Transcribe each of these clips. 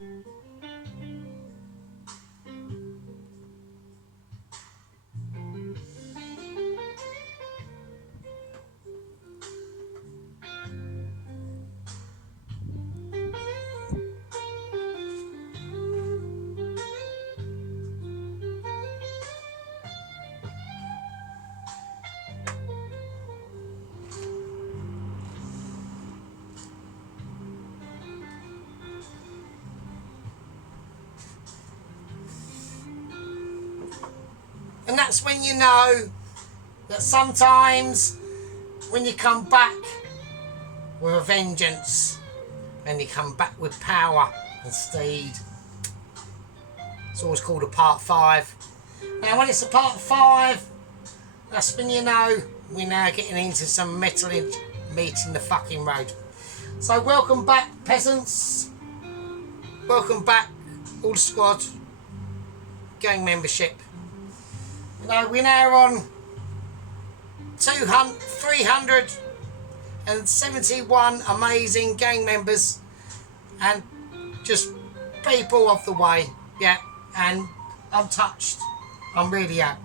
And that's when you know that sometimes when you come back with a vengeance and you come back with power and speed, it's always called a part 5. Now when it's a part 5, that's when you know we're now getting into some metal meeting the fucking road. So welcome back, peasants. Welcome back, all the squad, gang membership. You know, we're now on 371 amazing gang members and just people of the way, yeah, and I'm touched. I'm really am.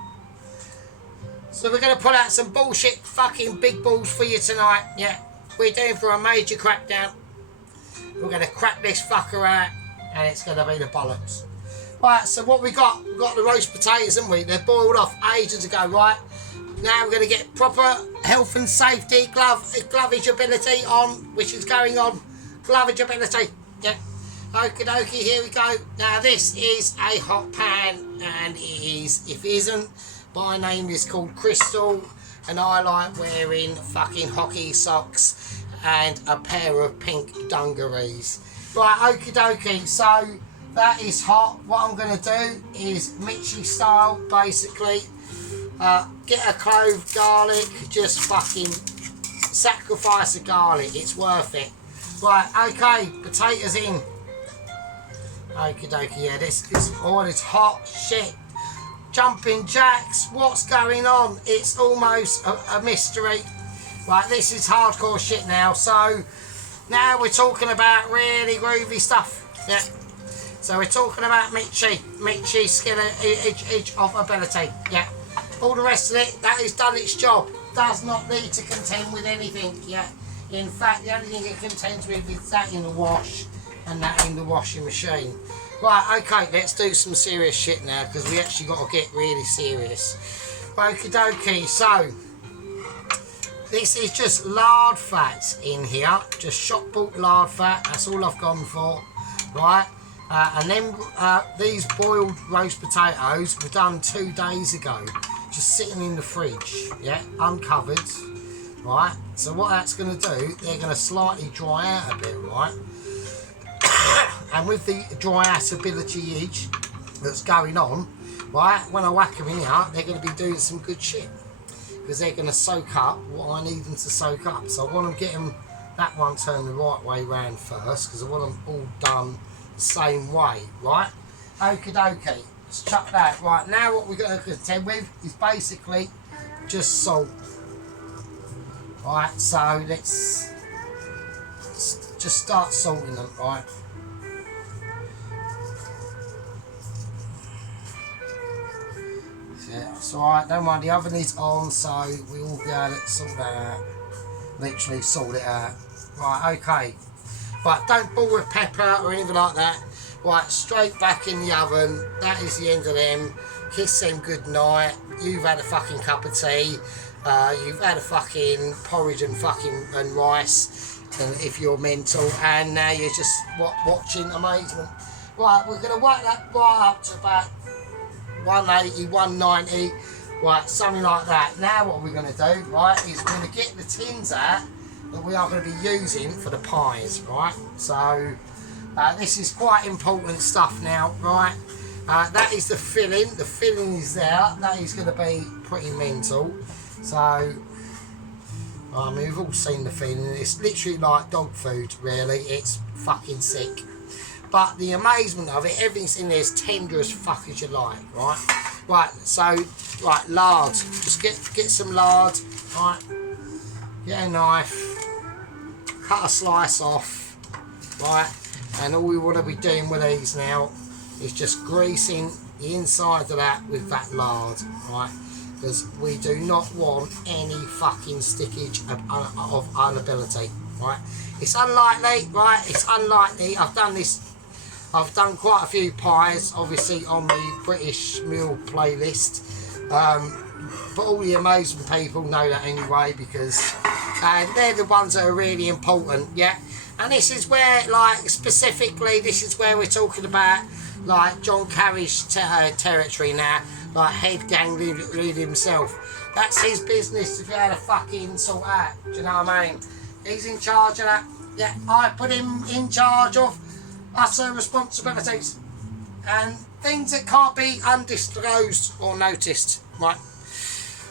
So we're going to put out some bullshit fucking big balls for you tonight, yeah. We're doing for a major crackdown. We're going to crack this fucker out and it's going to be the bollocks. Right, so what we got? We've got the roast potatoes, haven't we? They're boiled off ages ago, right? Now we're going to get proper health and safety glovage ability on, which is going on. Glovage ability, yeah. Okie dokie, here we go. Now this is a hot pan, and it is, if it isn't, my name is called Crystal, and I like wearing fucking hockey socks and a pair of pink dungarees. Right, okie dokie, so that is hot. What I'm going to do is Mitchie style, basically. Get a clove, garlic, just fucking sacrifice the garlic, it's worth it. Right, okay, potatoes in. Okie dokie, yeah, this is all this hot shit. Jumping jacks, what's going on? It's almost a mystery. Right, this is hardcore shit now. So now we're talking about really groovy stuff. Yeah. So we're talking about Mitchie skill edge of ability. Yeah. All the rest of it, that has done its job. Does not need to contend with anything. Yeah. In fact, the only thing it contends with is that in the wash and that in the washing machine. Right, okay, let's do some serious shit now because we actually got to get really serious. Okie dokie, so this is just lard fat in here, just shop bought lard fat, that's all I've gone for, right? And then these boiled roast potatoes were done 2 days ago, just sitting in the fridge, yeah, uncovered, right? So what that's going to do, they're going to slightly dry out a bit, right? And with the dry out ability that's going on, right, when I whack them in here, they're going to be doing some good shit. Because they're going to soak up what I need them to soak up. So I want them getting that one turned the right way round first, because I want them all done the same way, right? Okie dokie, let's chuck that. Right, now what we're going to contend with is basically just salt. Right, so let's just start salting them, right? Yeah, it's alright, don't mind, the oven is on, so we will be able to sort that out. Literally sort it out. Right, okay. Right, don't boil with pepper or anything like that. Right, straight back in the oven. That is the end of them. Kiss them good night. You've had a fucking cup of tea. You've had a fucking porridge and rice, and if you're mental, and now you're just watching amazement. Right, we're going to whack that right up to about 180, 190, right, something like that. Now what we're going to do, right, is we're going to get the tins out that we are going to be using for the pies, right? So this is quite important stuff now, right? That is the filling is there, that is going to be pretty mental. So, I mean, we've all seen the filling, it's literally like dog food, really, it's fucking sick. But the amazement of it, everything's in there as tender as fuck as you like, right? Right, so, right, lard. Just get some lard, right? Get a knife, cut a slice off, right? And all we want to be doing with these now is just greasing the inside of that with that lard, right? Because we do not want any fucking stickage of unability, right? It's unlikely, right? It's unlikely. I've done quite a few pies, obviously, on the British meal playlist. But all the amazing people know that anyway, because they're the ones that are really important, yeah? And this is where, like, specifically, this is where we're talking about, like, John Carey's territory now, like, head gang leader himself. That's his business to be able to fucking sort out, do you know what I mean? He's in charge of that. Yeah, I put him in charge of utter responsibilities and things that can't be undisclosed or noticed, right?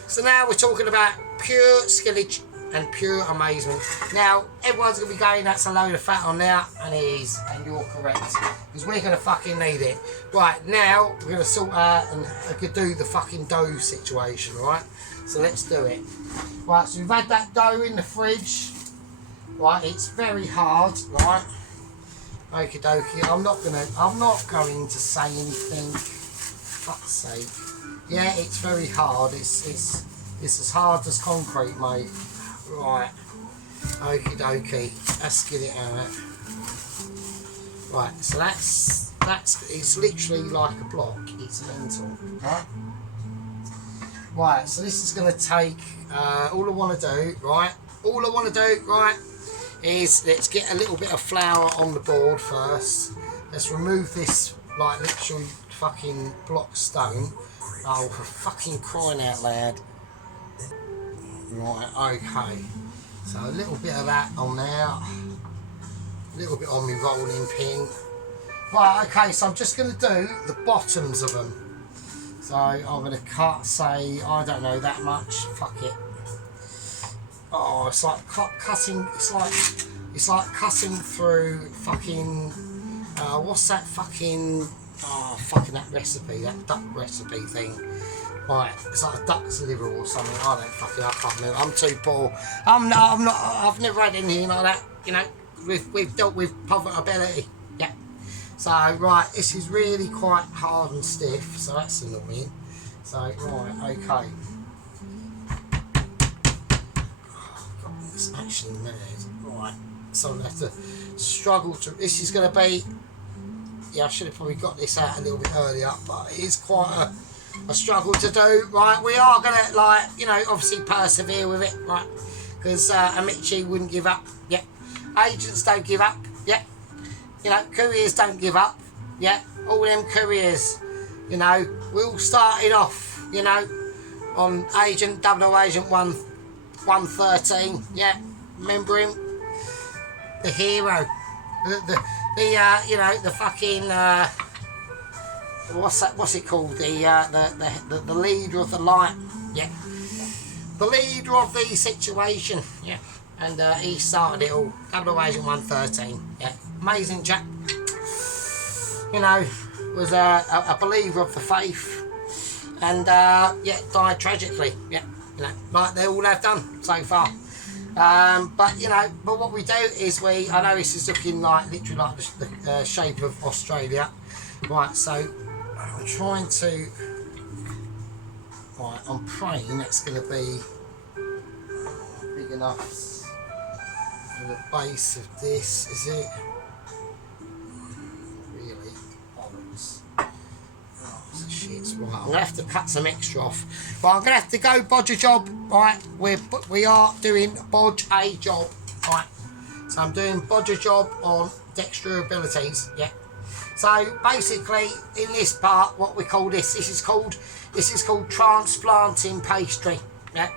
So now we're talking about pure skillage and pure amazement. Now, everyone's going to be going, that's a load of fat on there, and it is, and you're correct, because we're going to fucking need it. Right, now, we're going to sort out and I could do the fucking dough situation, right? So let's do it. Right, so we've had that dough in the fridge. Right, it's very hard, right? Okie dokie. I'm not going to say anything. Fuck's sake. Yeah, it's very hard. It's as hard as concrete, mate. Right. Okie dokie. Let's get it out. Right, so it's literally like a block. It's mental. Right? Right, so this is going to take, all I want to do, right, is let's get a little bit of flour on the board first. Let's remove this, like, literally fucking block stone. Oh, for fucking crying out loud. Right, okay. So a little bit of that on there. A little bit on my rolling pin. Right, okay, so I'm just going to do the bottoms of them. So I'm going to cut, say, I don't know, that much. Fuck it. Oh, it's like cutting. It's like cutting through fucking. What's that fucking? Oh, fucking that recipe, that duck recipe thing. Right, it's like a duck's liver or something. I don't fucking. I can't remember. I'm too poor. I'm not. I've never had anything like that. You know, we've dealt with poverty. Yeah. So right, this is really quite hard and stiff. So that's annoying. So right, okay. It's actually mad. Right, so I'm going to have to struggle to. This is going to be. Yeah, I should have probably got this out a little bit earlier, but it is quite a struggle to do. Right, we are going to, like, you know, obviously persevere with it, right? Because Amici wouldn't give up. Yeah, agents don't give up. Yeah, you know, couriers don't give up. Yeah, all them couriers. You know, we all started off. You know, on double agent 113, yeah, remember him? The hero, the you know, the fucking what's it called? The leader of the light, yeah, the leader of the situation, yeah, and he started it all. Double agent 113, yeah, amazing chap. You know, was a believer of the faith, and yeah, died tragically, yeah. You know, like they all have done so far. But you know, but what we do is I know this is looking like literally like the shape of Australia, right? So I'm trying to, right? I'm praying it's going to be big enough for the base of this. Is it really? Bollocks. Shit, right, I'm going to have to cut some extra off. But I'm going to have to go bodge a job, right? We are doing bodge a job, right? So I'm doing bodge a job on Dexter abilities, yeah. So basically, in this part, what we call this is called transplanting pastry, yeah.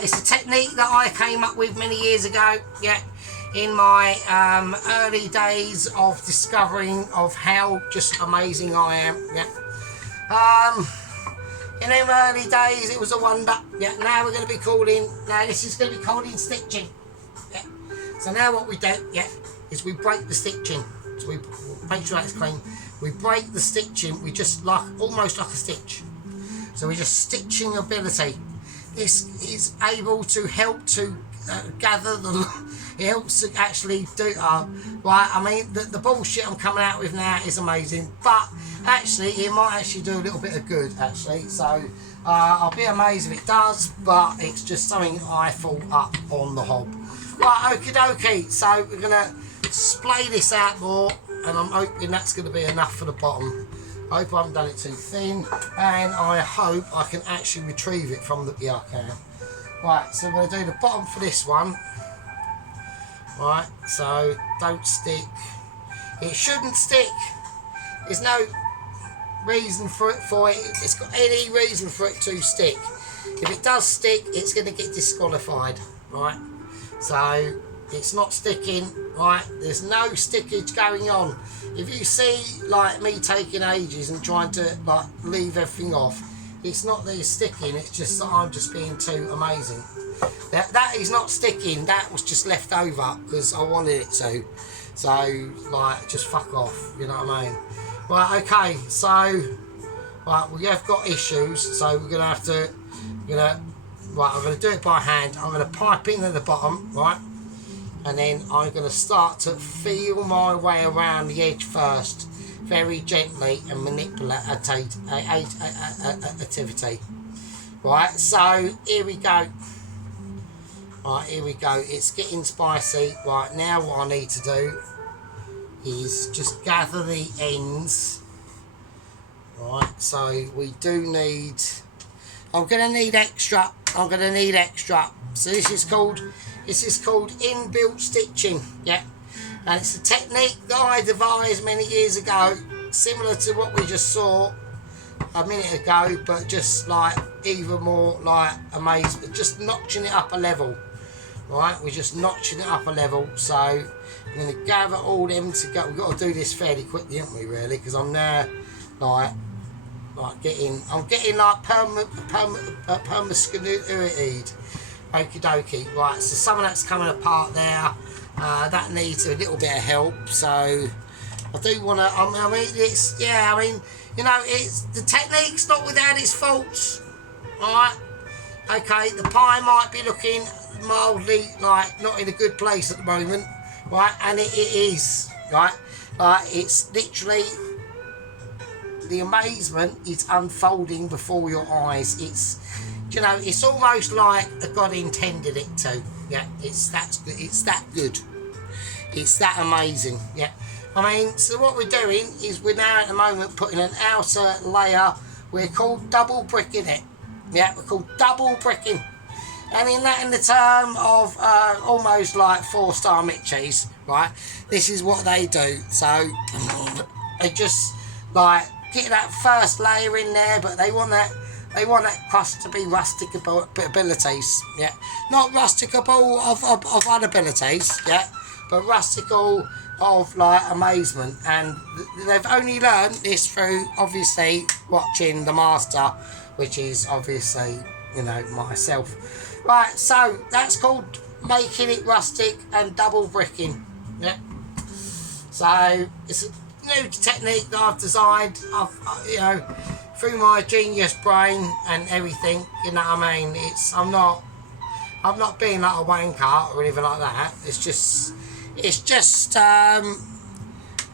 It's a technique that I came up with many years ago, yeah. In my early days of discovering of how just amazing I am, yeah. In them early days it was a wonder. Yeah, now we're going to be this is going to be called in stitching. Yeah. So now what we do, yeah, is we break the stitching. So we make sure that's clean. We break the stitching, we just almost like a stitch. So we're just stitching ability. This is able to help to gather the. It helps to actually do. Right. I mean, the bullshit I'm coming out with now is amazing, but actually, it might actually do a little bit of good. Actually, so I'll be amazed if it does. But it's just something I thought up on the hob. Right. Okie dokie. So we're gonna splay this out more, and I'm hoping that's going to be enough for the bottom. I hope I haven't done it too thin, and I hope I can actually retrieve it from the. Yeah, I can. Right, so I'm going to do the bottom for this one. Right, so don't stick. It shouldn't stick. There's no reason for it. It's got any reason for it to stick. If it does stick, it's going to get disqualified. Right, so it's not sticking. Right, there's no stickage going on. If you see like me taking ages and trying to like leave everything off, it's not that it's sticking, it's just that I'm just being too amazing. That is not sticking, that was just left over because I wanted it to. So like just fuck off, you know what I mean? Right, okay, so right, we have got issues, so we're gonna have to right, I'm gonna do it by hand. I'm gonna pipe in at the bottom, right? And then I'm going to start to feel my way around the edge first, very gently, and manipulate activity. Right, so here we go. Right, here we go. It's getting spicy. Right, now what I need to do is just gather the ends. Right, so we do need. I'm going to need extra. So this is called inbuilt stitching, yeah, and it's a technique that I devised many years ago, similar to what we just saw a minute ago, but just like even more like amazing, just notching it up a level. Right, we're just notching it up a level. So I'm going to gather all them together. We've got to do this fairly quickly, haven't we? Really, because I'm now like getting like permascutied. Okie dokie. Right, so some of that's coming apart there. That needs a little bit of help. So I do want to. I mean, it's yeah. I mean, you know, it's the technique's not without its faults. Right. Okay, the pie might be looking mildly like not in a good place at the moment. Right, and it is right. It's literally the amazement is unfolding before your eyes. It's. You know, it's almost like God intended it to. Yeah, it's that good. It's that amazing. Yeah, I mean, so what we're doing is we're now at the moment putting an outer layer. We're called double bricking it. Yeah, we're called double bricking, and in the term of almost like 4-star Mitchies, right? This is what they do. So they just like get that first layer in there, but they want that crust to be rusticable abilities, yeah. Not rusticable of other abilities, yeah, but rustical of like amazement. And they've only learned this through obviously watching the master, which is obviously, you know, myself. Right, so that's called making it rustic and double bricking, yeah. So it's a new technique that I've designed. You know, through my genius brain and everything, you know what I mean? I'm not being like a wanker or anything like that. It's just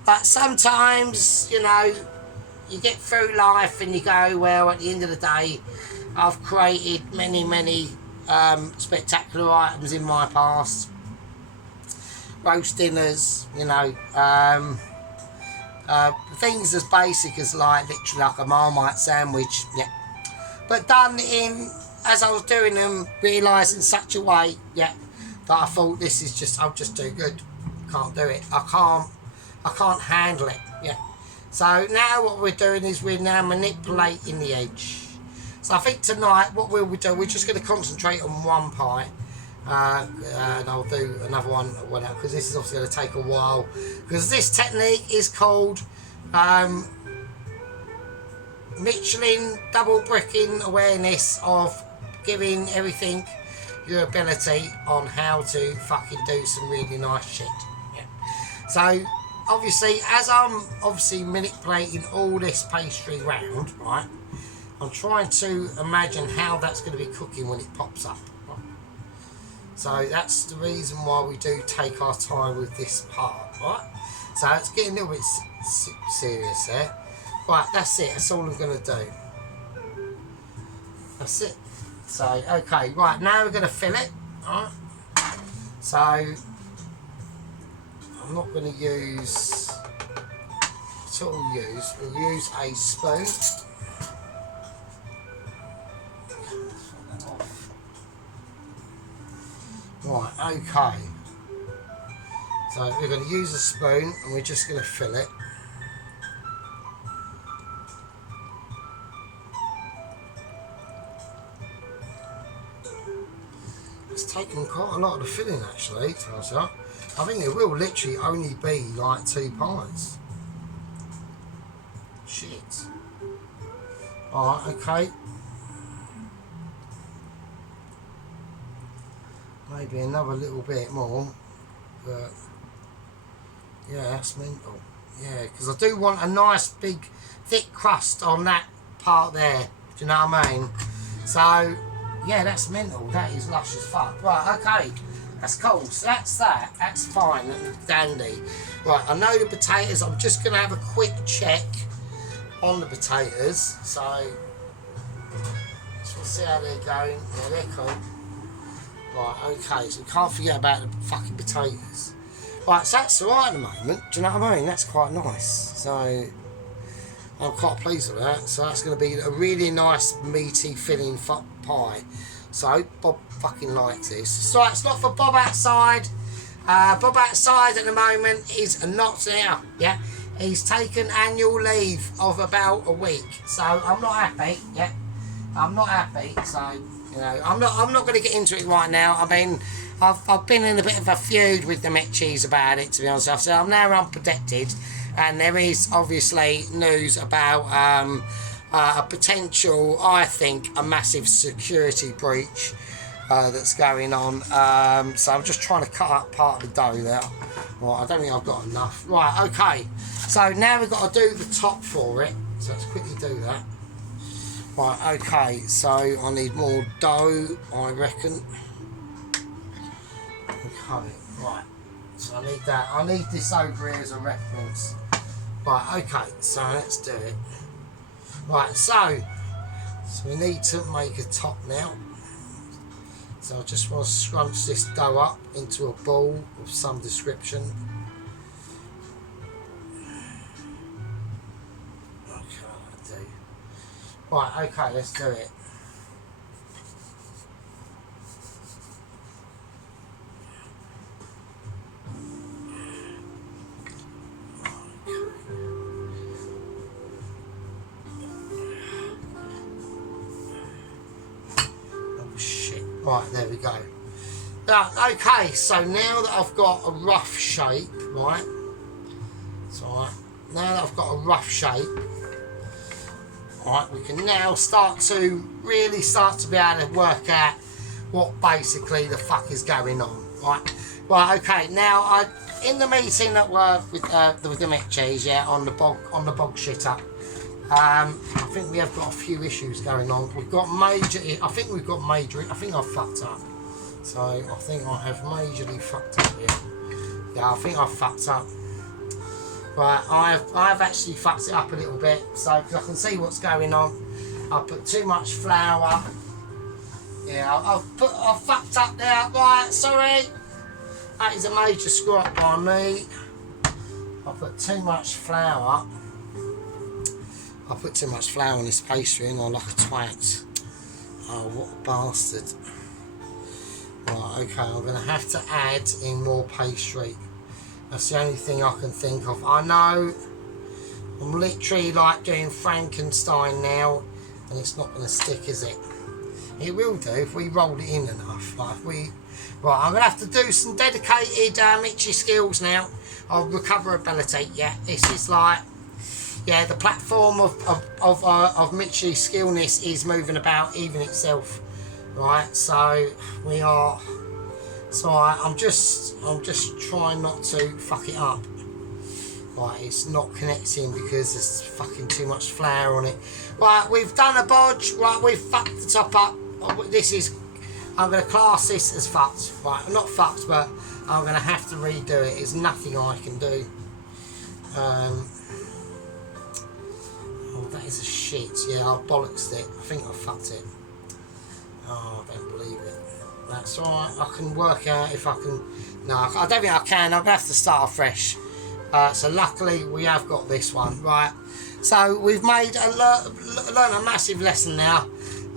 but sometimes, you know, you get through life and you go, well, at the end of the day, I've created many spectacular items in my past. Roast dinners, you know, things as basic as like literally like a Marmite sandwich, yeah, but done in, as I was doing them, realising such a way, yeah, that I thought this is just, I'm just too good, can't do it, I can't handle it, yeah. So now what we're doing is we're now manipulating the edge. So I think tonight what we'll do, we're just going to concentrate on one pie. And I'll do another one because this is obviously going to take a while, because this technique is called Michelin double bricking awareness of giving everything your ability on how to fucking do some really nice shit. Yeah. So obviously, as I'm obviously manipulating all this pastry round, right, I'm trying to imagine how that's going to be cooking when it pops up. So that's the reason why we do take our time with this part, right? So it's getting a little bit serious there. Right, that's it. That's all I'm going to do. That's it. So, okay, right, now we're going to fill it. Right? So, I'm not going to use... What we'll use? We'll use a spoon. Right, okay. So we're going to use a spoon and we're just going to fill it. It's taken quite a lot of the filling actually, to myself. I think it will literally only be like 2 pies. Shit. Alright, okay. Maybe another little bit more, but yeah, that's mental. Yeah, because I do want a nice big thick crust on that part there. Do you know what I mean? So yeah, that's mental. That is lush as fuck. Right, okay, that's cool. So that's that. That's fine and dandy. Right, I know the potatoes. I'm just gonna have a quick check on the potatoes. So we'll see how they're going. Yeah, they're cool. Right, okay, so we can't forget about the fucking potatoes. Right, so that's alright at the moment, do you know what I mean? That's quite nice. So, I'm quite pleased with that. So that's going to be a really nice, meaty, filling pie. So, Bob fucking likes this. So, it's not for Bob outside. Bob outside at the moment is not here, yeah? He's taken annual leave of about a week. So, I'm not happy, yeah? I'm not happy, so... You know, I'm not going to get into it right now. I mean, I've been in a bit of a feud with the Mitchies about it, to be honest. So I'm now unprotected, and there is obviously news about a potential, I think, a massive security breach that's going on. So I'm just trying to cut up part of the dough there. Right, I don't think I've got enough. Right, okay. So now we've got to do the top for it. So let's quickly do that. Right, okay, so I need more dough, I reckon. Okay, right, so I need that. I need this over here as a reference. Right, okay, so let's do it. Right, so we need to make a top now. So I just want to scrunch this dough up into a ball of some description. Right, okay, let's do it. Oh shit. Right, there we go. Now, okay, so now that I've got a rough shape, right? So now that I've got a rough shape, right, we can now really start to be able to work out what basically the fuck is going on, right? Right, okay, now in the meeting at work with the Mitchies, yeah, on the bog shitter, I think we have got a few issues going on. We've got I think I've fucked up. So I think I have majorly fucked up here. Yeah, I think I've fucked up. Right, I've actually fucked it up a little bit, so because I can see what's going on. I put too much flour. Yeah, I've fucked up there. Right, sorry. That is a major screw up by me. I put too much flour. I put too much flour on this pastry, and I'm like a twat. Oh, what a bastard. Right, okay, I'm gonna have to add in more pastry. That's the only thing I can think of. I know I'm literally like doing Frankenstein now, and it's not going to stick, is it? It will do if we roll it in enough. Like right, I'm going to have to do some dedicated Mitchie skills now of recoverability. Yeah, this is like, yeah, the platform of Mitchie skillness is moving about even itself. Right, so we are. So I'm just trying not to fuck it up. Right, it's not connecting because there's fucking too much flour on it. Right, we've done a bodge. Right, we've fucked the top up. This is I'm going to class this as fucked. Right, not fucked, but I'm going to have to redo it. There's nothing I can do. Oh, that is a shit. Yeah, I bollocksed it. I think I fucked it. Oh, I don't believe it. That's alright. I can work out if I can. No, I don't think I can. I'm going to have to start afresh. So luckily we have got this one. Right. So we've made learned a massive lesson now.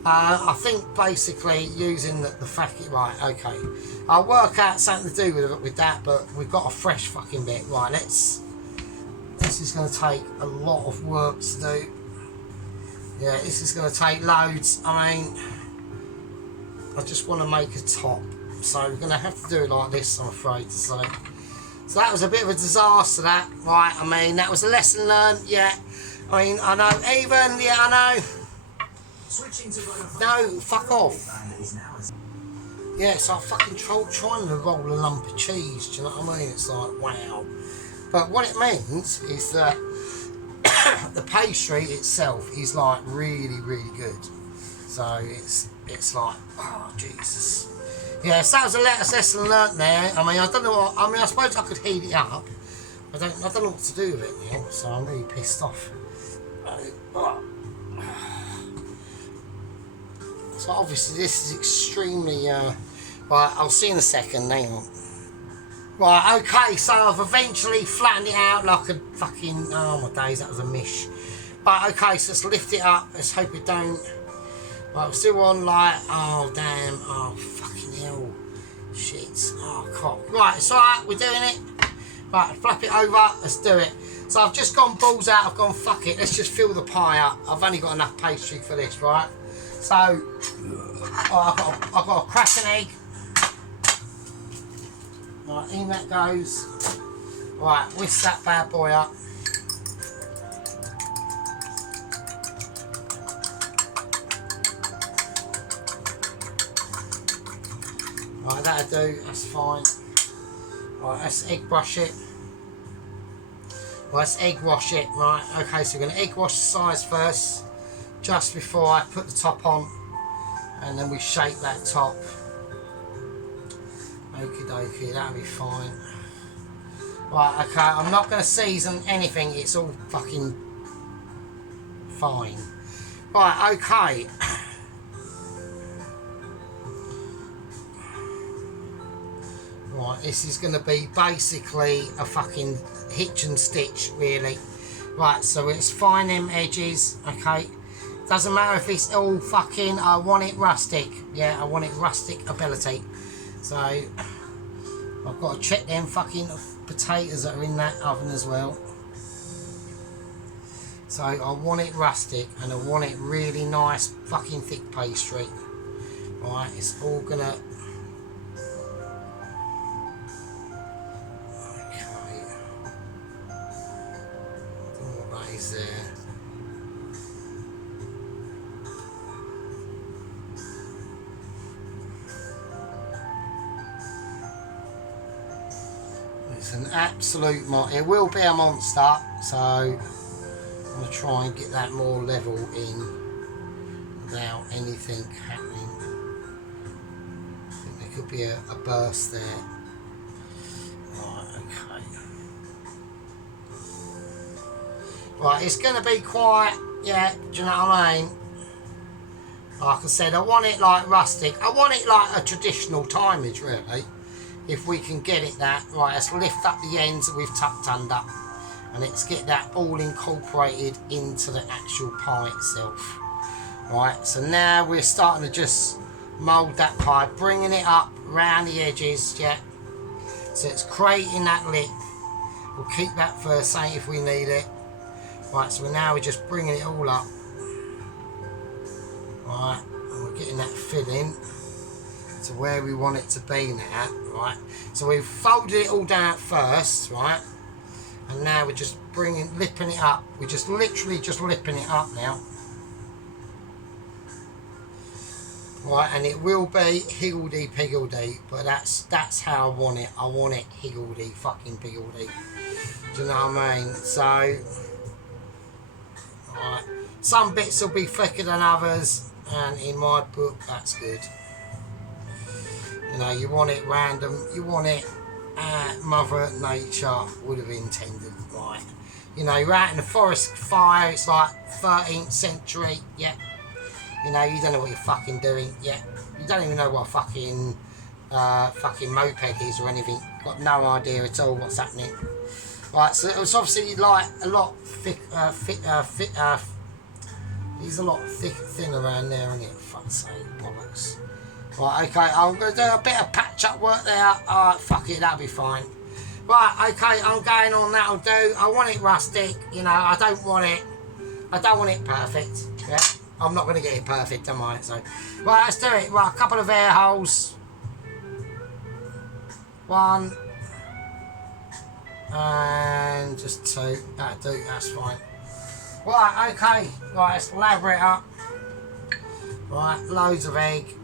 I think basically using the fact. Right, okay. I'll work out something to do with that, but we've got a fresh fucking bit. Right, this is going to take a lot of work to do. Yeah, this is going to take loads. I mean, I just want to make a top. So we're going to have to do it like this, I'm afraid to say. So that was a bit of a disaster, that. Right, I mean, that was a lesson learned, yeah. I mean, I know, even, yeah, I know. No, fuck off. Yeah, so I'm fucking trying to roll a lump of cheese, do you know what I mean? It's like, wow. But what it means is that the pastry itself is like really, really good. So it's like, oh, Jesus. Yeah, so that was a lesson learnt there. I mean, I don't know what, I mean, I suppose I could heat it up. I don't know what to do with it now, so I'm really pissed off. So obviously this is extremely, right, I'll see in a second, hang on. Right, okay, so I've eventually flattened it out like a fucking, oh my days, that was a mish. Right, okay, so let's lift it up, let's hope it don't. Right, I'm still on like, oh damn, oh fucking hell. Shit, oh cock. Right, it's alright, we're doing it. Right, flap it over, let's do it. So I've just gone balls out, I've gone fuck it, let's just fill the pie up. I've only got enough pastry for this, right? So, oh, I've got to crack an egg. Right, in that goes. Right, whisk that bad boy up. Right, that'll do, that's fine. Right, let's egg brush it. Right, let's egg wash it. Right, okay, so we're going to egg wash the sides first, just before I put the top on, and then we shape that top. Okie dokie, that'll be fine. Right, okay, I'm not going to season anything, it's all fucking fine. Right, okay. Right, this is going to be basically a fucking hitch and stitch, really. Right, so it's fine them edges, okay. Doesn't matter if it's all fucking, I want it rustic. Yeah, I want it rustic ability. So, I've got to check them fucking potatoes that are in that oven as well. So, I want it rustic and I want it really nice fucking thick pastry. Right, it's all gonna... Okay. All that is there. It's an absolute it will be a monster, so I'm going to try and get that more level in without anything happening. I think there could be a burst there. Right, okay. Right, it's going to be quite, yeah, do you know what I mean? Like I said, I want it like rustic. I want it like a traditional timage, really. If we can get it that, right, let's lift up the ends that we've tucked under and let's get that all incorporated into the actual pie itself. Right, so now we're starting to just mould that pie, bringing it up around the edges, yeah. So it's creating that lip. We'll keep that for say if we need it. Right, so now we're just bringing it all up. Right, and we're getting that filling to where we want it to be now, right? So we've folded it all down first, right? And now we're just lipping it up. We're just literally just lipping it up now. Right, and it will be higgledy-piggledy, but that's how I want it. I want it higgledy fucking piggledy. Do you know what I mean? So, right, some bits will be thicker than others, and in my book, that's good. You know, you want it random, you want it Mother Nature would have intended, right? You know, you're out in the forest fire, it's like 13th century, yeah. You know, you don't know what you're fucking doing, yeah. You don't even know what a fucking moped is or anything. Got no idea at all what's happening. Right, so it was obviously like a lot thick, he's a lot thin around there, isn't it? Fuck's sake, bollocks. Right, okay, I'm going to do a bit of patch-up work there. Alright, fuck it, that'll be fine. Right, okay, I'm going on, that'll do. I want it rustic, you know, I don't want it perfect. Yeah, I'm not going to get it perfect, am I? So, right, let's do it. Right, a couple of air holes. One. And just two. That'll do, that's fine. Right, okay. Right, let's lather it up. Right, loads of egg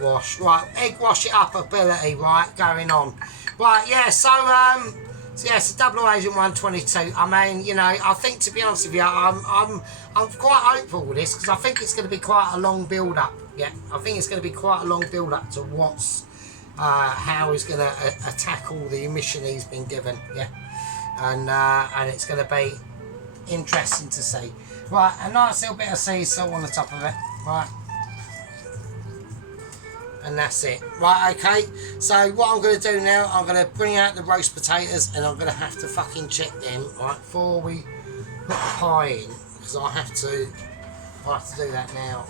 wash. Right, egg wash it up ability, right, going on. Right, yeah, so yeah, it's a double Agent 122. I mean, you know, I think, to be honest with you, I'm quite hopeful with this, because I think it's going to be quite a long build up. Yeah, I think it's going to be quite a long build up to what's how he's going to attack all the mission he's been given. Yeah, and it's going to be interesting to see. Right, a nice little bit of sea salt on the top of it. Right. And that's it. Right, okay. So what I'm going to do now, I'm going to bring out the roast potatoes, and I'm going to have to fucking check them, right, before we put the pie in, because I have to do that now.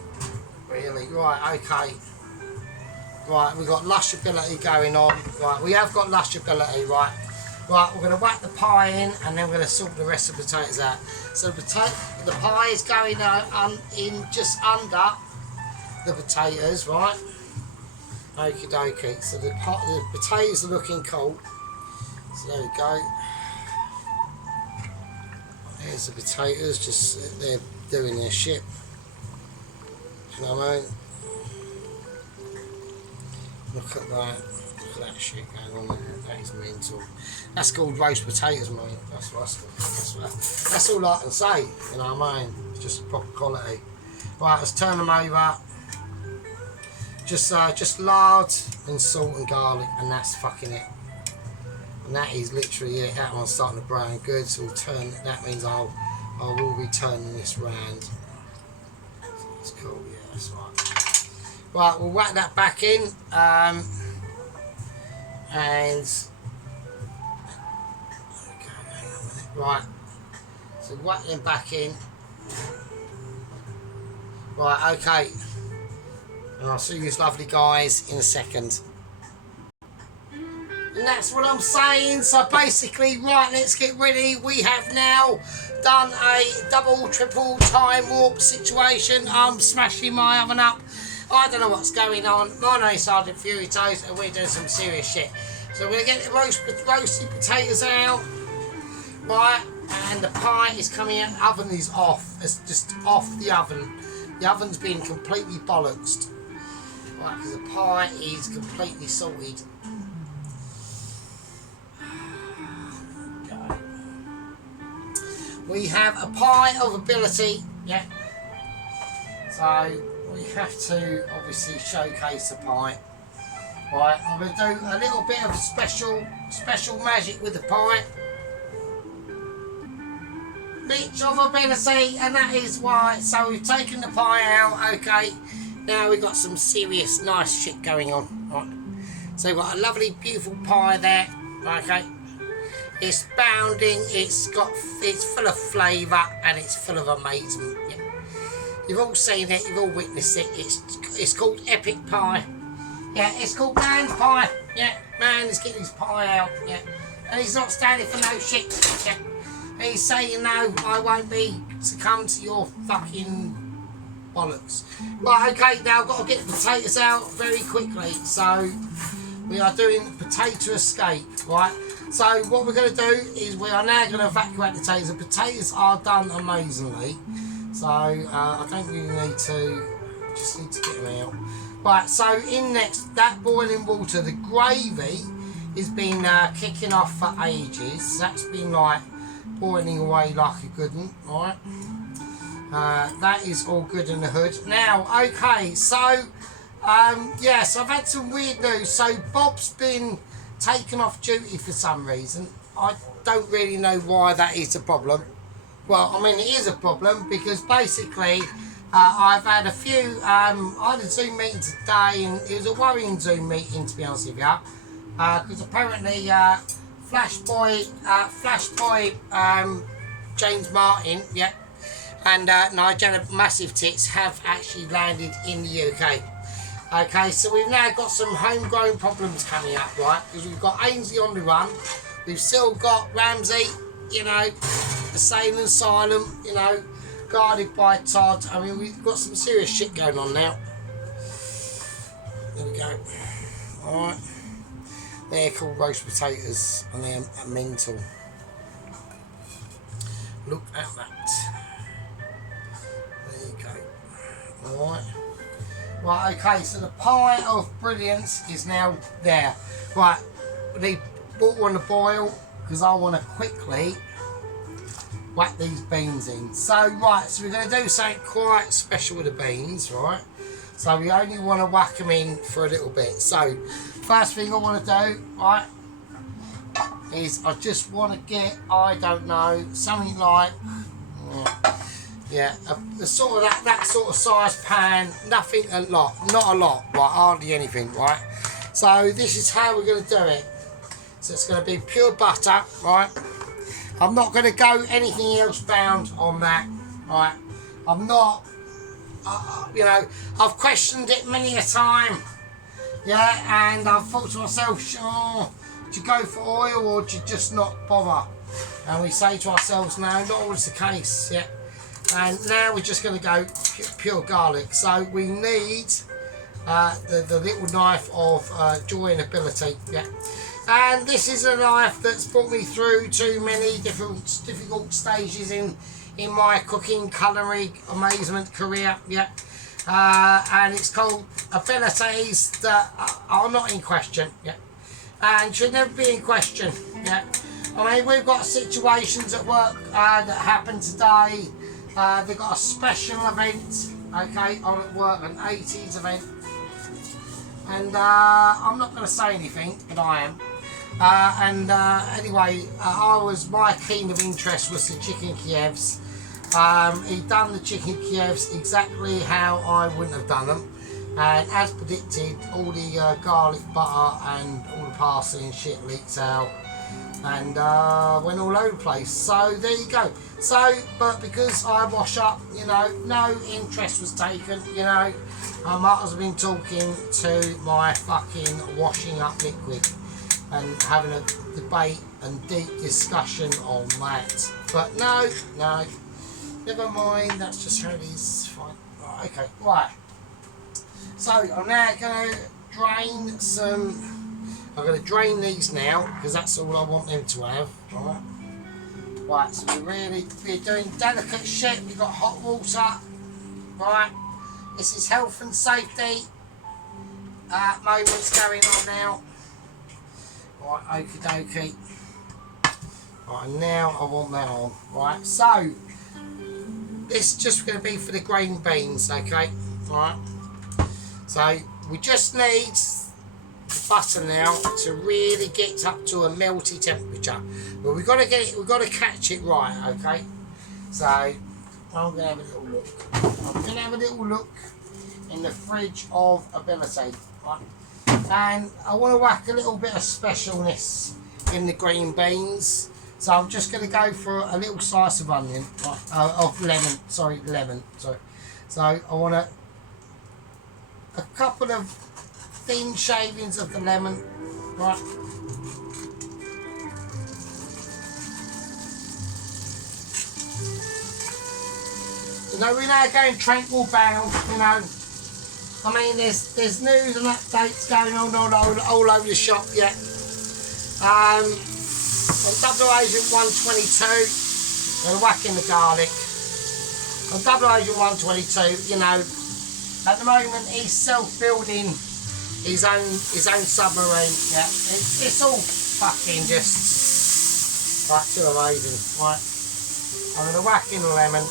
Really. Right, okay. Right, we've got lushability going on. Right, we have got lushability, right. Right, we're going to whack the pie in, and then we're going to sort the rest of the potatoes out. So the pie is going in just under the potatoes, right. Okie dokie, so the potatoes are looking cool. So there we go. There's the potatoes, just they're doing their shit. Do you know what I mean? Look at that. Look at that shit going on there. That is mental. That's called roast potatoes, mate. That's all I can say. You know what I mean? It's just proper quality. Right, let's turn them over. Just lard and salt and garlic, and that's fucking it. And that is literally it. That one's starting to brown good, so we'll turn. That means I will be turning this round. That's cool. Yeah, that's right. Right, we'll whack that back in, and okay, hang on a minute. Right. So whack them back in. Right. Okay. And I'll see you lovely guys in a second. And that's what I'm saying. So basically, right, let's get ready. We have now done a double, triple time warp situation. I'm smashing my oven up. I don't know what's going on. My name's Sergeant Fury Toes, and we're doing some serious shit. So we're going to get the roasted potatoes out. Right, and the pie is coming out. The oven is off. It's just off the oven. The oven's been completely bollocksed. Right, because the pie is completely salted. Okay. We have a pie of ability, yeah. So we have to obviously showcase the pie. Right, I'm going to do a little bit of special magic with the pie. Bit of ability, and that is why. So we've taken the pie out, okay. Now we've got some serious nice shit going on. Right. So we've got a lovely beautiful pie there. Okay. It's bounding, it's full of flavour, and it's full of amazement. Yeah. You've all seen it, you've all witnessed it. It's called Epic Pie. Yeah, it's called Man's Pie. Yeah, man is getting his pie out. Yeah. And he's not standing for no shit. Yeah. He's saying no, I won't be succumb to your fucking bollocks. Right, okay, now I've got to get the potatoes out very quickly. So we are doing potato escape, right? So what we're going to do is we are now going to evacuate the potatoes. The potatoes are done amazingly. So I don't really need to, just need to get them out. Right, so in next, that boiling water, the gravy has been kicking off for ages. That's been like boiling away like a good one, right? That is all good in the hood. Now, okay, so Yes, I've had some weird news. So Bob's been taken off duty for some reason. I don't really know why that is a problem. Well, I mean, it is a problem because basically I've had a few, I had a Zoom meeting today, and it was a worrying Zoom meeting, to be honest with you, because apparently Flashboy, James Martin, yeah, and Nigella Massive Tits have actually landed in the UK. Okay, so we've now got some homegrown problems coming up, right? Because we've got Ainsley on the run, we've still got Ramsey, you know, Assailing Asylum, you know, guarded by Todd. I mean, we've got some serious shit going on now. There we go. Alright. They're called roast potatoes, and they're mental. Look at that. There you go. Alright. Right, okay, so the pie of brilliance is now there. Right, they brought one to boil because I want to quickly whack these beans in. So, right, so we're going to do something quite special with the beans, right? So we only want to whack them in for a little bit. So, first thing I want to do, right, is I just want to get, I don't know, something like, yeah, the sort of that sort of size pan, nothing a lot, not a lot, right, hardly anything, right? So this is how we're going to do it. So it's going to be pure butter, right? I'm not going to go anything else bound on that, right? I'm not, you know, I've questioned it many a time, yeah, and I've thought to myself, sure, do you go for oil or do you just not bother? And we say to ourselves, no, not always the case, yeah. And now we're just going to go pure garlic. So we need the little knife of joy and ability, yeah. And this is a knife that's brought me through too many difficult stages in my cooking, culinary, amazement career, yeah. And it's called abilities that are not in question, yeah, and should never be in question, yeah. I mean, we've got situations at work that happen today. They've got a special event, okay, on at work, an 80s event, and I'm not going to say anything, but I am. Anyway, my keen of interest was the chicken Kievs. He'd done the chicken Kievs exactly how I wouldn't have done them, and as predicted, all the garlic butter and all the parsley and shit leaked out, and went all over the place. So there you go. So, but because I wash up, you know, no interest was taken, you know, I might have been talking to my fucking washing up liquid and having a debate and deep discussion on that. But no, never mind, that's just how it is. Fine. Right, okay, right. So I'm now going to drain some, I'm going to drain these now because that's all I want them to have. Right, right, so we're doing delicate shit. We've got hot water. Right, this is health and safety moments going on now. Right, okie dokie. Right, now I want that on. Right, so this is just going to be for the green beans, okay? Right. So we just need the butter now to really get up to a melty temperature. But we've got to catch it right, okay? So I'm going to have a little look. I'm going to have a little look in the fridge of ability. Right? And I want to whack a little bit of specialness in the green beans. So I'm just going to go for a little slice of onion, of lemon. Sorry. So I want a couple of thin shavings of the lemon, right? You know, we're now going tranquil bound, you know. I mean, there's news and updates going on all over the shop, yeah. On Double Agent 122, we're whacking the garlic. On Double Agent 122, you know, at the moment he's self-building his own submarine. Yeah, it's all fucking just like too amazing. Right, I'm gonna whack in the lemon.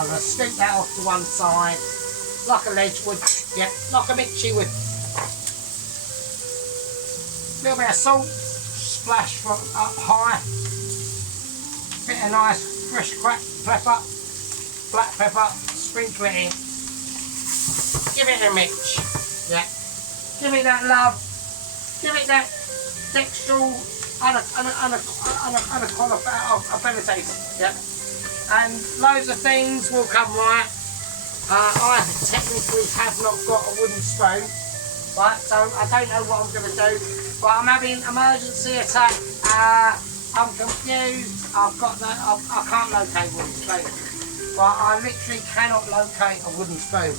I'm gonna scoop that off to one side. like a ledge would, yeah, like a mixie would. A little bit of salt, splash from up high, bit of nice fresh cracked pepper, black pepper, sprinkle it in, give it a mix, yeah, give it that love, give it that textural ability, yeah, and loads of things will come right. I technically have not got a wooden spoon, right, so I don't know what I'm going to do, but I'm having emergency attack. I'm confused. I can't locate a wooden spoon, but I literally cannot locate a wooden spoon.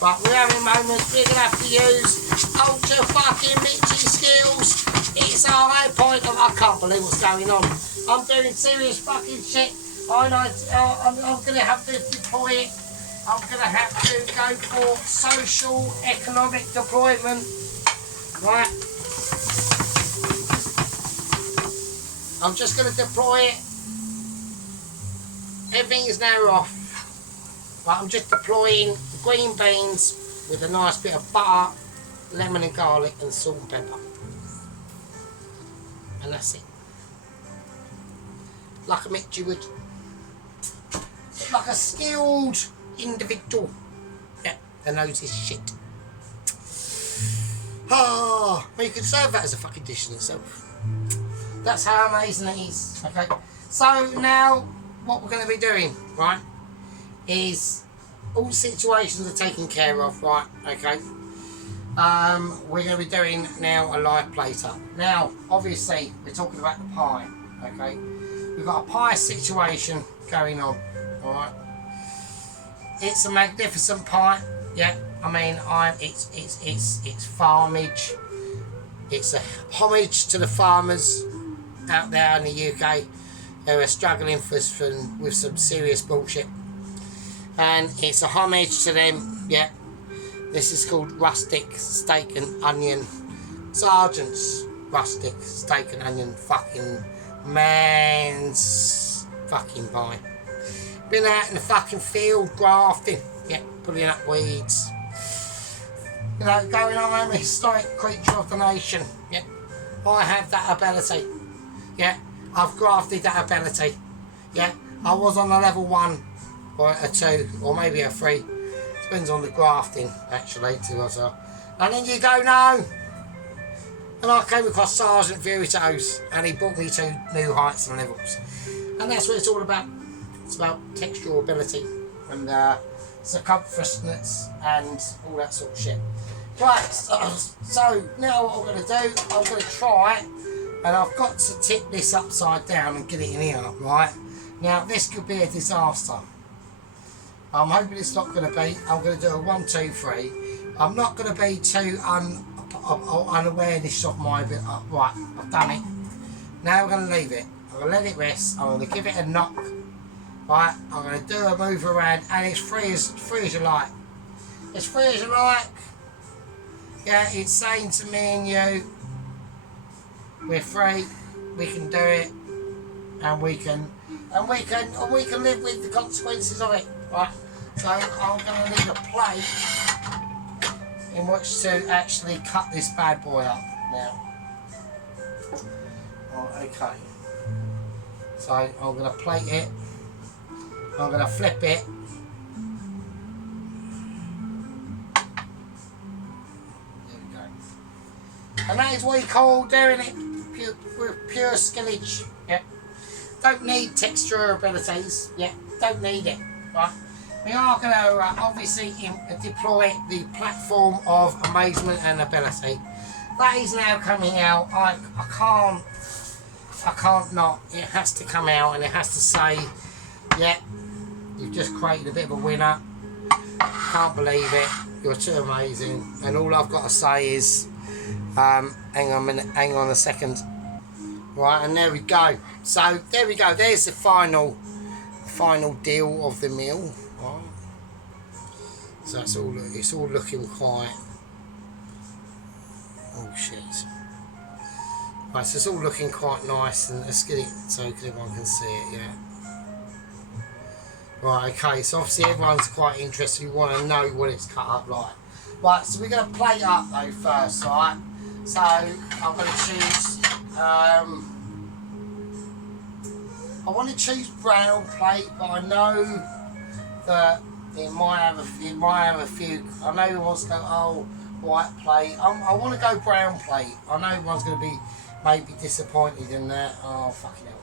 But we're having moments. We're gonna have to use ultra fucking Mitchy skills. It's a high point of, I can't believe what's going on. I'm doing serious fucking shit. I'm gonna have to deploy it. I'm going to have to go for social economic deployment, right? I'm just going to deploy it. Everything is now off. Right, I'm just deploying green beans with a nice bit of butter, lemon and garlic and salt and pepper. And that's it. Like a Mitchy would. Like a skilled individual, yeah, that knows his shit. Oh, well, you could serve that as a fucking dish in itself. That's how amazing it is. Okay, so now what we're going to be doing, right, is all situations are taken care of, right? Okay, we're going to be doing now a live plate up. Now, obviously, we're talking about the pie. Okay, we've got a pie situation going on. All right. It's a magnificent pie, yeah. I mean, it's farmage. It's a homage to the farmers out there in the UK who are struggling with some serious bullshit, and it's a homage to them, yeah. This is called rustic steak and onion, Sergeant's rustic steak and onion fucking man's fucking pie. Been out in the fucking field grafting, yeah, pulling up weeds. You know, going on, I'm a historic creature of the nation, yeah. I have that ability, yeah. I've grafted that ability, yeah. I was on a level 1 or a 2 or maybe a 3. Depends on the grafting, actually, to us. And then you go, no. And I came across Sergeant Veritos and he brought me to new heights and levels. And that's what it's all about. It's about textual ability and circumference and all that sort of shit. Right, so now what I'm going to do, I'm going to try, and I've got to tip this upside down and get it in here, right? Now, this could be a disaster. I'm hoping it's not going to be. I'm going to do a 1, 2, 3. I'm not going to be too unawareness of my bit. Right, I've done it. Now we're going to leave it. I'm going to let it rest. I'm going to give it a knock. Right, I'm going to do a move around, and it's free as you like. As free as you like. Yeah, it's saying to me and you, we're free. We can do it, and we can live with the consequences of it. Right. So I'm going to need a plate in which to actually cut this bad boy up now. Right, okay. So I'm going to plate it. I'm going to flip it. There we go. And that is what you call doing it with pure skillage. Yep. Don't need texture abilities. Yep. Don't need it. Right. We are going to obviously deploy the platform of amazement and ability. That is now coming out. I can't not. It has to come out and it has to say, yeah, you've just created a bit of a winner. Can't believe it. You're too amazing. And all I've got to say is, hang on a second. Right, and there we go. So there we go. There's the final deal of the meal. Right. So it's all looking quite. Oh shit. Right, so it's all looking quite nice, and let's get it so everyone can see it. Yeah. Right, okay, so obviously everyone's quite interested. You want to know what it's cut up like. Right, so we're going to plate up though first, right? So I'm going to choose, I want to choose brown plate, but I know that it might have a few. I know who wants to go, oh, white plate. I want to go brown plate. I know everyone's going to be maybe disappointed in that. Oh, fucking hell.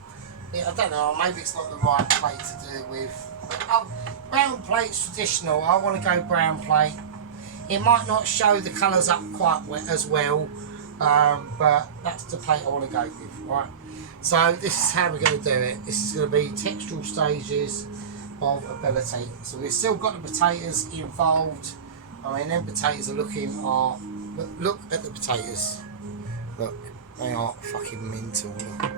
Yeah, I don't know, maybe it's not the right plate to do it with. Brown plate's traditional. I want to go brown plate. It might not show the colours up quite as well, but that's the plate I want to go with, right? So this is how we're going to do it. This is going to be textural stages of ability. So we've still got the potatoes involved. I mean, them potatoes are looking, look at the potatoes. Look, they are fucking mental. Look.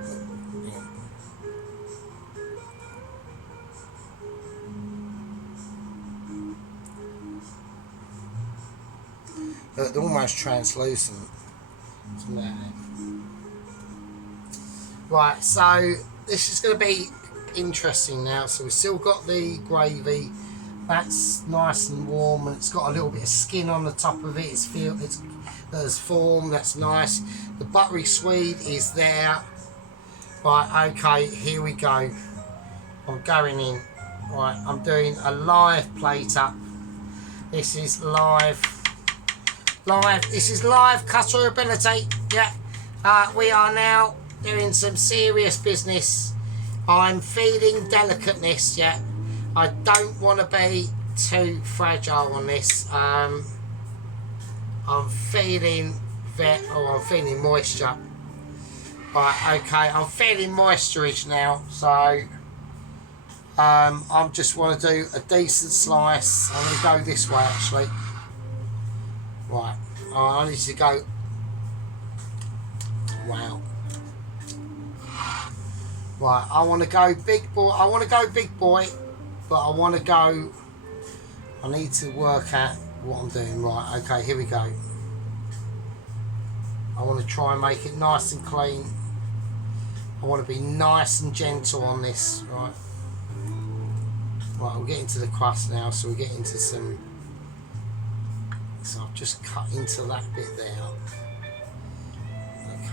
Look, they're almost translucent. Right, so this is going to be interesting now. So we've still got the gravy. That's nice and warm, and it's got a little bit of skin on the top of it. There's form. That's nice. The buttery Swede is there. Right, okay, here we go. I'm going in. Right, I'm doing a live plate up. This is live. This is live cutter ability. Yeah, we are now doing some serious business. I'm feeling delicateness. Yeah, I don't want to be too fragile on this. I'm feeling I'm feeling moisture. Right, okay, I'm feeling moisturage now. So I just want to do a decent slice. I'm going to go this way actually. Right, I need to go. Wow. Right, I want to go big boy. I want to go big boy, but I want to go. I need to work out what I'm doing. Right, okay, here we go. I want to try and make it nice and clean. I want to be nice and gentle on this. Right. Right, we'll get into the crust now, so we'll get into some. So I've just cut into that bit there. Okay.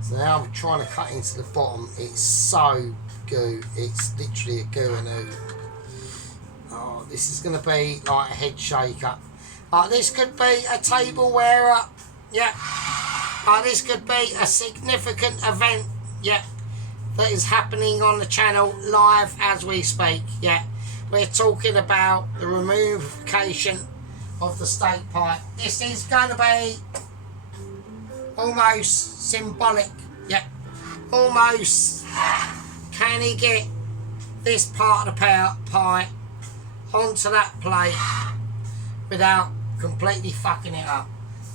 So now I'm trying to cut into the bottom. It's so goo. It's literally a goo and oo. Oh, this is going to be like a head shaker. This could be a table wearer. Yeah. This could be a significant event. Yeah. That is happening on the channel live as we speak. Yeah. We're talking about the removification of the steak pipe. This is going to be almost symbolic. Yeah, almost. Can he get this part of the pie onto that plate without completely fucking it up?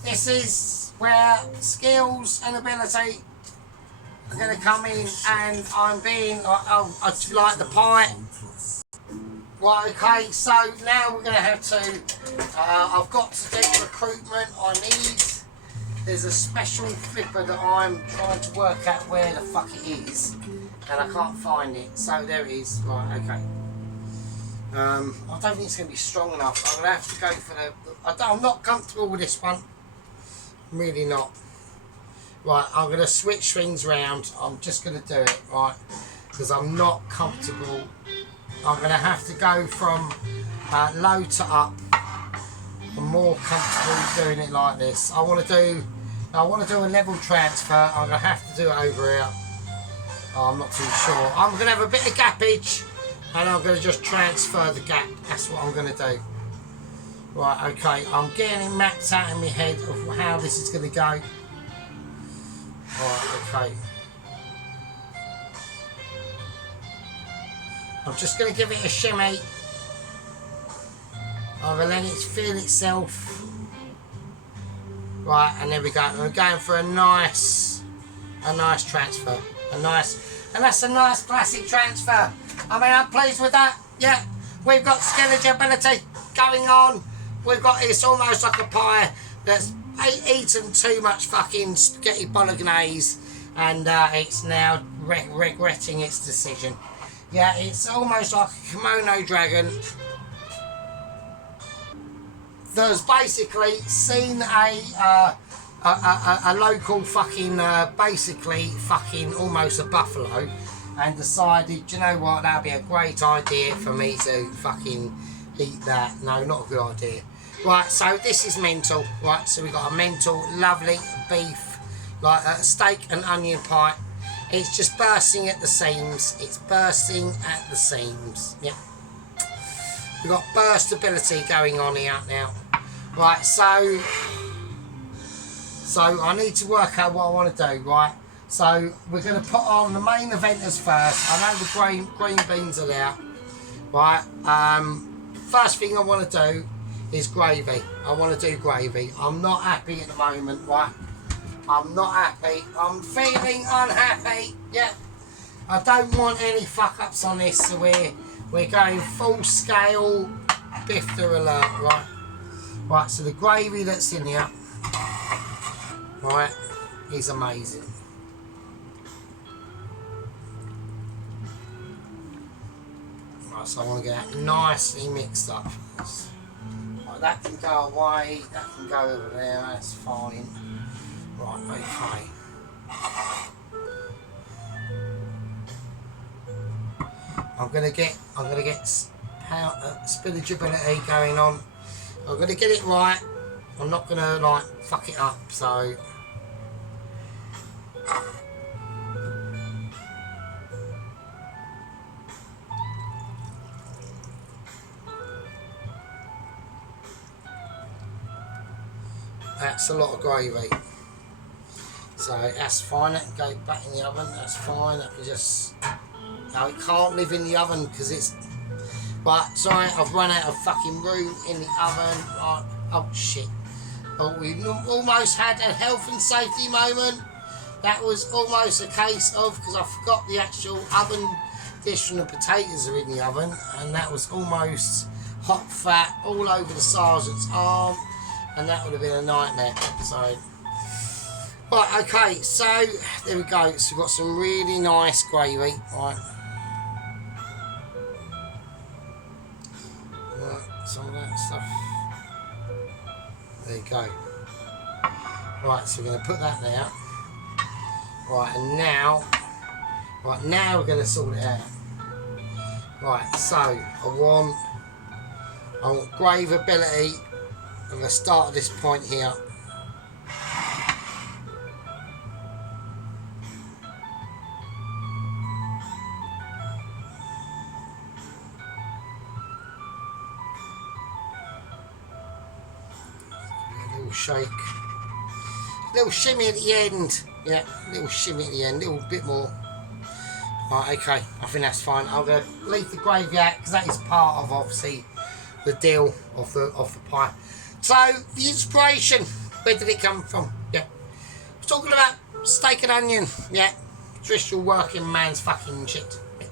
This is where skills and ability are going to come in, and I'm being I like the pie. Right, okay, so now we're going to have to, I've got to do recruitment on these. There's a special flipper that I'm trying to work out where the fuck it is, and I can't find it. So there it is. Right, okay. I don't think it's going to be strong enough. I'm going to have to go for the, I'm not comfortable with this one. I'm really not. Right, I'm going to switch things round. I'm just going to do it, right, because I'm not comfortable. I'm going to have to go from low to up. I'm more comfortable doing it like this. I want to do a level transfer. I'm going to have to do it over here. I'm not too sure. I'm going to have a bit of gappage, and I'm going to just transfer the gap. That's what I'm going to do. Right, okay. I'm getting it mapped out in my head of how this is going to go. Right, okay. I'm just going to give it a shimmy. I'm going to let it feel itself. Right, and there we go. We're going for a nice transfer. And that's a nice classic transfer. I mean, I'm pleased with that. Yeah, we've got skelegibility going on. We've got, it's almost like a pie that's eaten too much fucking spaghetti bolognese, and it's now regretting its decision. Yeah, it's almost like a kimono dragon that's basically seen a local fucking, basically fucking almost a buffalo, and decided, you know what, that'd be a great idea for me to fucking eat that. No, not a good idea. Right, so this is mental. Right, so we've got a mental, lovely beef, like a steak and onion pie. It's just bursting at the seams. It's bursting at the seams. Yep. We've got burstability going on here now. Right, so I need to work out what I want to do, right? So we're going to put on the main eventers first. I know the green beans are there, right? First thing I want to do is gravy. I want to do gravy. I'm not happy at the moment, right? I'm not happy. I'm feeling unhappy. Yeah. I don't want any fuck ups on this, so we're going full scale bifter alert, right? Right, so the gravy that's in here, right, is amazing. Right, so I want to get that nicely mixed up. Right, that can go away, that can go over there, that's fine. Right, okay. I'm gonna get spillageability going on. I'm gonna get it right. I'm not gonna like fuck it up. So that's a lot of gravy. So that's fine. That can go back in the oven. That's fine. That can just. No, it can't live in the oven because it's. Right, sorry, I've run out of fucking room in the oven. Right, oh shit. Oh, we almost had a health and safety moment. That was almost a case of, because I forgot the actual oven dish and the potatoes are in the oven, and that was almost hot fat all over the sergeant's arm, and that would have been a nightmare. So, right, okay, so there we go. So we've got some really nice gravy, right. Some of that stuff. There you go. Right, so we're going to put that there. Right, and now we're going to sort it out. Right, so I want graveability. I'm going to start at this point here. Shake, little shimmy at the end, yeah, little shimmy at the end, little bit more. Right, okay, I think that's fine. I'm going to leave the gravy out because that is part of obviously the deal of the pie. So the inspiration, where did it come from? Yeah, we're talking about steak and onion. Yeah, traditional working man's fucking shit. Yeah.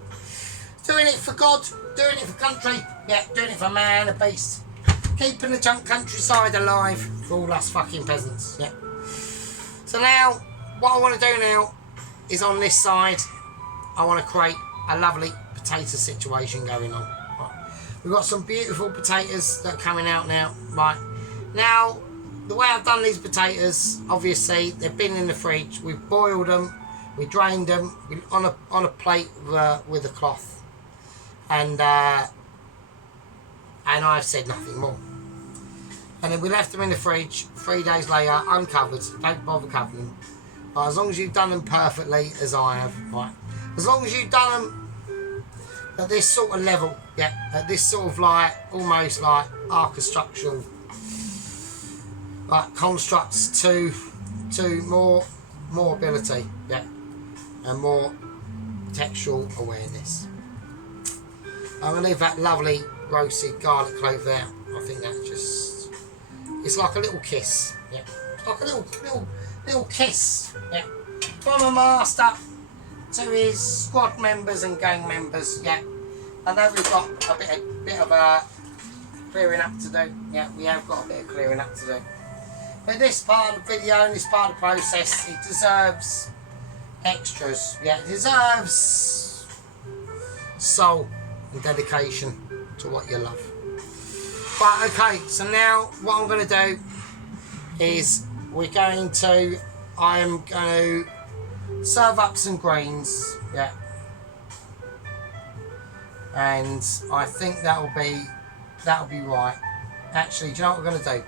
Doing it for God, doing it for country. Yeah, doing it for man and beast. Keeping the junk countryside alive for all us fucking peasants, yeah. So now, what I want to do now is on this side, I want to create a lovely potato situation going on. Right. We've got some beautiful potatoes that are coming out now. Right. Now, the way I've done these potatoes, obviously, they've been in the fridge. We've boiled them, we drained them on a plate with a cloth. And I've said nothing more. And then we left them in the fridge 3 days later, uncovered. Don't bother covering them. But as long as you've done them perfectly, as I have, right? As long as you've done them at this sort of level, yeah, at this sort of like, almost like architectural, like constructs to more ability, yeah, and more textual awareness. I'm going to leave that lovely roasted garlic clove there. I think that just, it's like a little kiss, yeah. It's like a little kiss, yeah. From a master to his squad members and gang members, yeah. I know we've got a bit of clearing up to do, yeah. We have got a bit of clearing up to do. But this part of the video and this part of the process, it deserves extras, yeah. It deserves soul and dedication to what you love. But okay, so now what I'm going to do is I am going to serve up some greens, yeah, and I think that'll be right. Actually, do you know what we're going to do?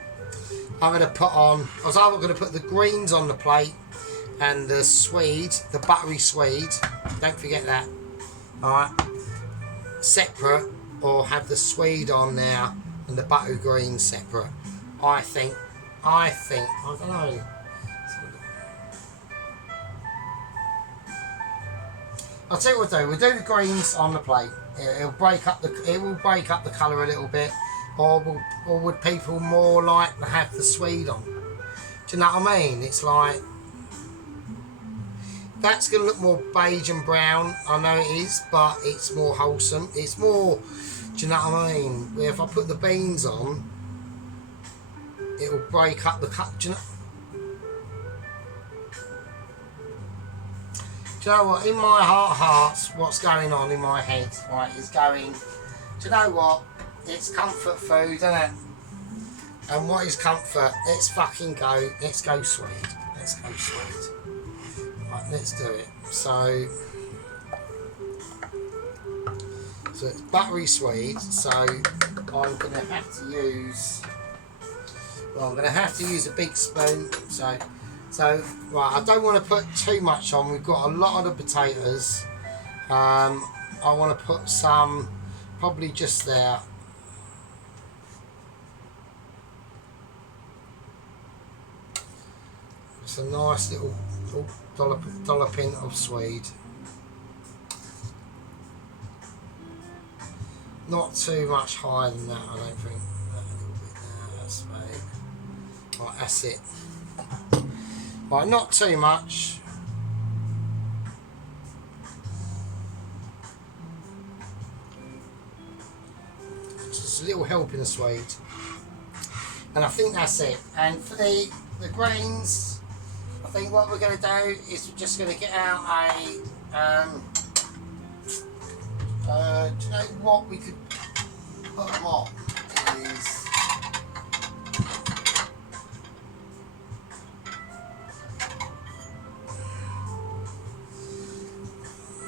I'm going to put on, I was either going to put the greens on the plate and the swede, the buttery swede, don't forget that, alright, separate, or have the swede on there and the buttery greens separate. I think, I don't know. I'll tell you what we'll do the greens on the plate. It will break up the colour a little bit. Or would people more like to have the swede on? Do you know what I mean? It's like, that's going to look more beige and brown, I know it is, but it's more wholesome. It's more, do you know what I mean? Where if I put the beans on, it will break up the cut. Do you know what? In my heart of hearts, what's going on in my head, right, is going, do you know what? It's comfort food, isn't it? And what is comfort? Let's fucking go. Let's go swede. Let's go swede. Right, let's do it. So it's buttery swede. So I'm going to have to use. Well, I'm going to have to use a big spoon. So right. I don't want to put too much on. We've got a lot of the potatoes. I want to put some, probably just there. It's a nice little dolloping of swede. Not too much higher than that, I don't think. A little bit there, that's right. Right, that's it. Right, not too much. Just a little help in the swede. And I think that's it. And for the greens, I think what we're going to do is we're just going to get out a, do you know what we could put them on is,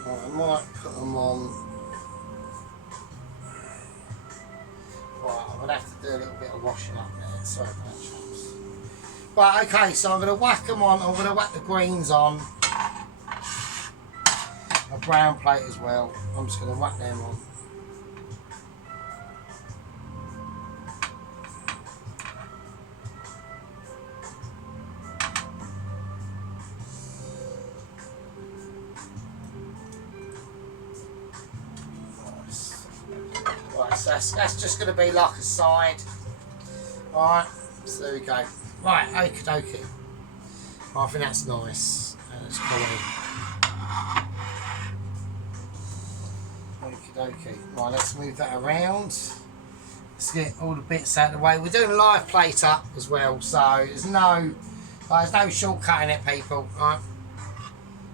I might put them on, right, I'm going to have to do a little bit of washing up there, sorry about that, chaps. Right, okay, so I'm going to whack them on. I'm going to whack the greens on. A brown plate as well. I'm just going to whack them on. Nice. Right, so that's just going to be like a side. Alright, so there we go. Right, okie dokie. I think that's nice. That's cool. Okie dokie. Right, let's move that around. Let's get all the bits out of the way. We're doing a live plate up as well, so there's no shortcutting it, people.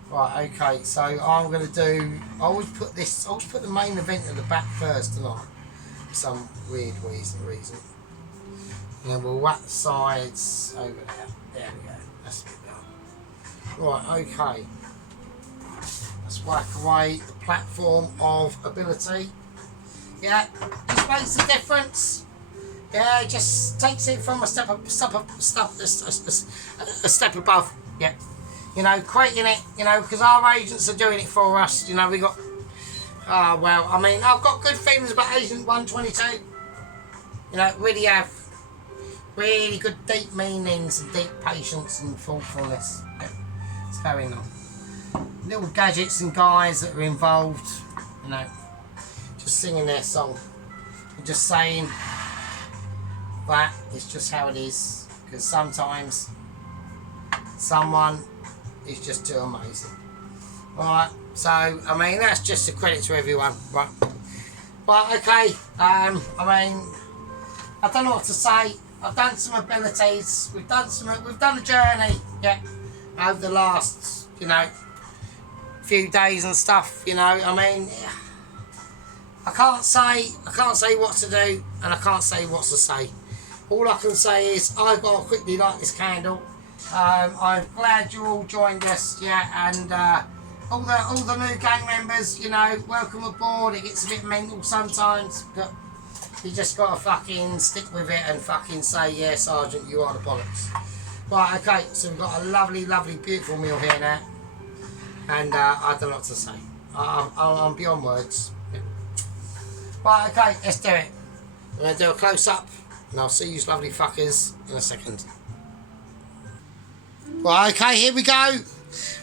Right, okay, so I'm going to do, I always put the main event at the back first, don't I? For some weird reason. And then we'll whack the sides over there. There we go. That's a bit better. Right, okay. Let's whack away the platform of ability. Yeah, just makes a difference. Yeah, it just takes it from a step above. Yeah, you know, creating it. You know, because our agents are doing it for us. You know, we got. Well, I mean, I've got good feelings about Agent 122. You know, really have. Really good deep meanings and deep patience and thoughtfulness. What's going on? Little gadgets and guys that are involved, you know, just singing their song. And just saying that is just how it is. Because sometimes someone is just too amazing. Alright, so, I mean, that's just a credit to everyone. Right. But, okay, I mean, I don't know what to say. I've done some abilities. We've done a journey, yeah, over the last, you know, few days and stuff. You know, I mean, I can't say what to do, and I can't say what to say. All I can say is I've got to quickly light this candle. I'm glad you all joined us, yeah, and all the new gang members, you know, welcome aboard. It gets a bit mental sometimes, but you just got to fucking stick with it and fucking say, yeah, Sergeant, you are the bollocks. Right, okay, so we've got a lovely, lovely, beautiful meal here now, and I don't know what to say. I'm beyond words. Yeah. Right, okay, let's do it. I'm going to do a close-up, and I'll see you lovely fuckers in a second. Right, okay, here we go.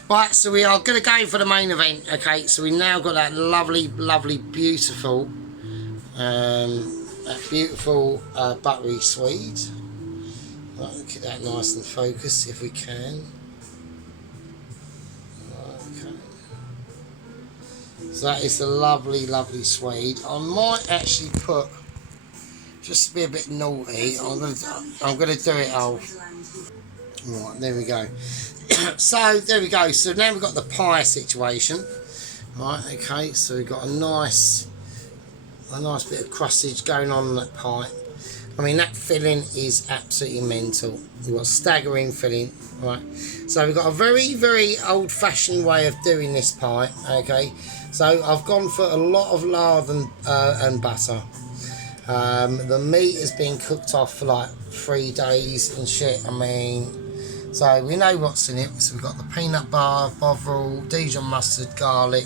Right, so we are going to go for the main event. Okay, so we now got that lovely, lovely, beautiful, buttery Swede. Right, get that nice and focused if we can. Right, okay. So that is the lovely, lovely Swede. I might actually put, just to be a bit naughty, I'm gonna do it all. Right, there we go. So there we go. So now we've got the pie situation. Right, okay. So we've got a nice bit of crustage going on in that pie. I mean, that filling is absolutely mental. We've got staggering filling. Right. So we've got a very, very old-fashioned way of doing this pie. Okay. So I've gone for a lot of lard and butter. The meat has been cooked off for like 3 days and shit. I mean. So we know what's in it. So we've got the peanut bar, bovril, Dijon mustard, garlic,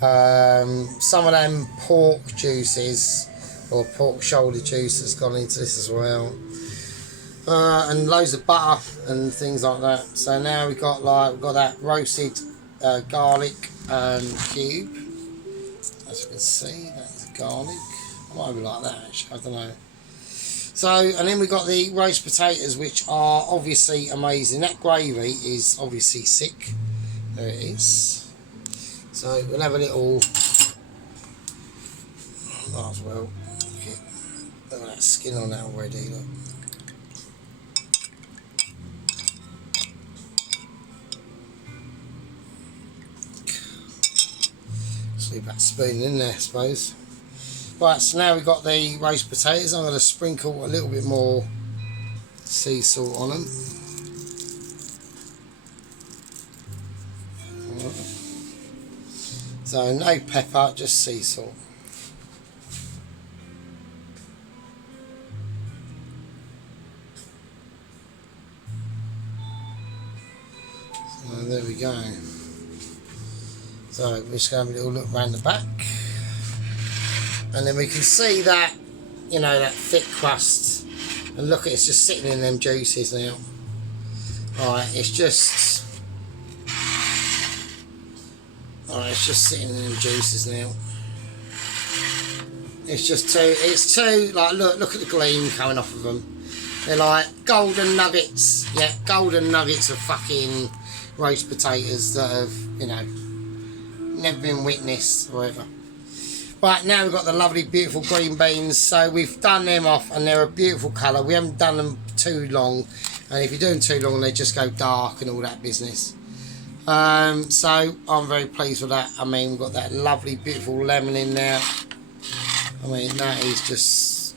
some of them pork juices or pork shoulder juice has gone into this as well, and loads of butter and things like that. So now we've got that roasted garlic cube. As you can see, that's garlic. I might be like that actually. I don't know. So, and then we've got the roast potatoes, which are obviously amazing. That gravy is obviously sick. There it is. So we'll have a little, might as well. Look at that skin on that already, look. Just leave that spoon in there, I suppose. Right, so now we've got the roast potatoes. I'm going to sprinkle a little bit more sea salt on them. Right. So no pepper, just sea salt. So there we go. So we're just going to have a little look around the back. And then we can see that, you know, that thick crust. And look, it's just sitting in them juices now. Alright, it's just sitting in them juices now. It's too, like, look at the gleam coming off of them. They're like golden nuggets, yeah, golden nuggets of fucking roast potatoes that have, you know, never been witnessed or whatever. Right, now we've got the lovely, beautiful green beans. So we've done them off and they're a beautiful colour. We haven't done them too long. And if you do them too long, they just go dark and all that business. So I'm very pleased with that. I mean, we've got that lovely, beautiful lemon in there. I mean, that is just...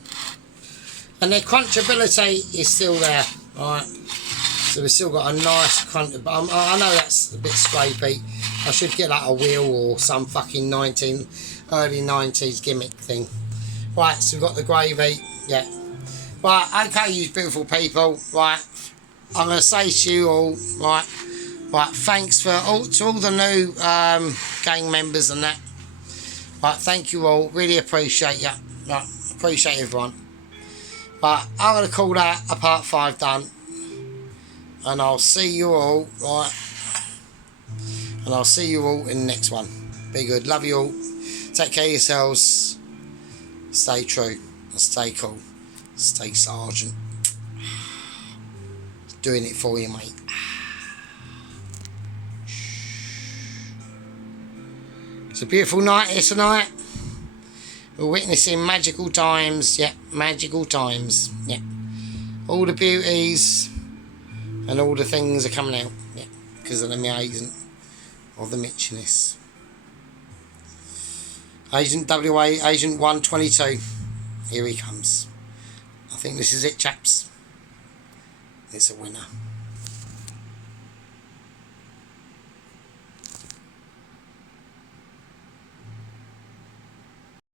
And their crunchability is still there, alright? So we've still got a nice crunch. But I know that's a bit scrapey. I should get like a wheel or some fucking early 90s gimmick thing. Right, so we've got the gravy, yeah. Right, okay, you beautiful people, right, I'm going to say to you all, right, thanks to all the new gang members and that. Right, thank you all, really appreciate you, right, appreciate everyone. But I'm going to call that a part 5 done. And I'll see you all, right, and I'll see you all in the next one. Be good, love you all. Take care of yourselves. Stay true. Stay cool. Stay Sergeant. Doing it for you, mate. It's a beautiful night here tonight. We're witnessing magical times. Yeah, magical times. Yeah. All the beauties and all the things are coming out. Yeah, because of the amazing of the Mitchiness. Agent WA, Agent 122. Here he comes. I think this is it, chaps. It's a winner.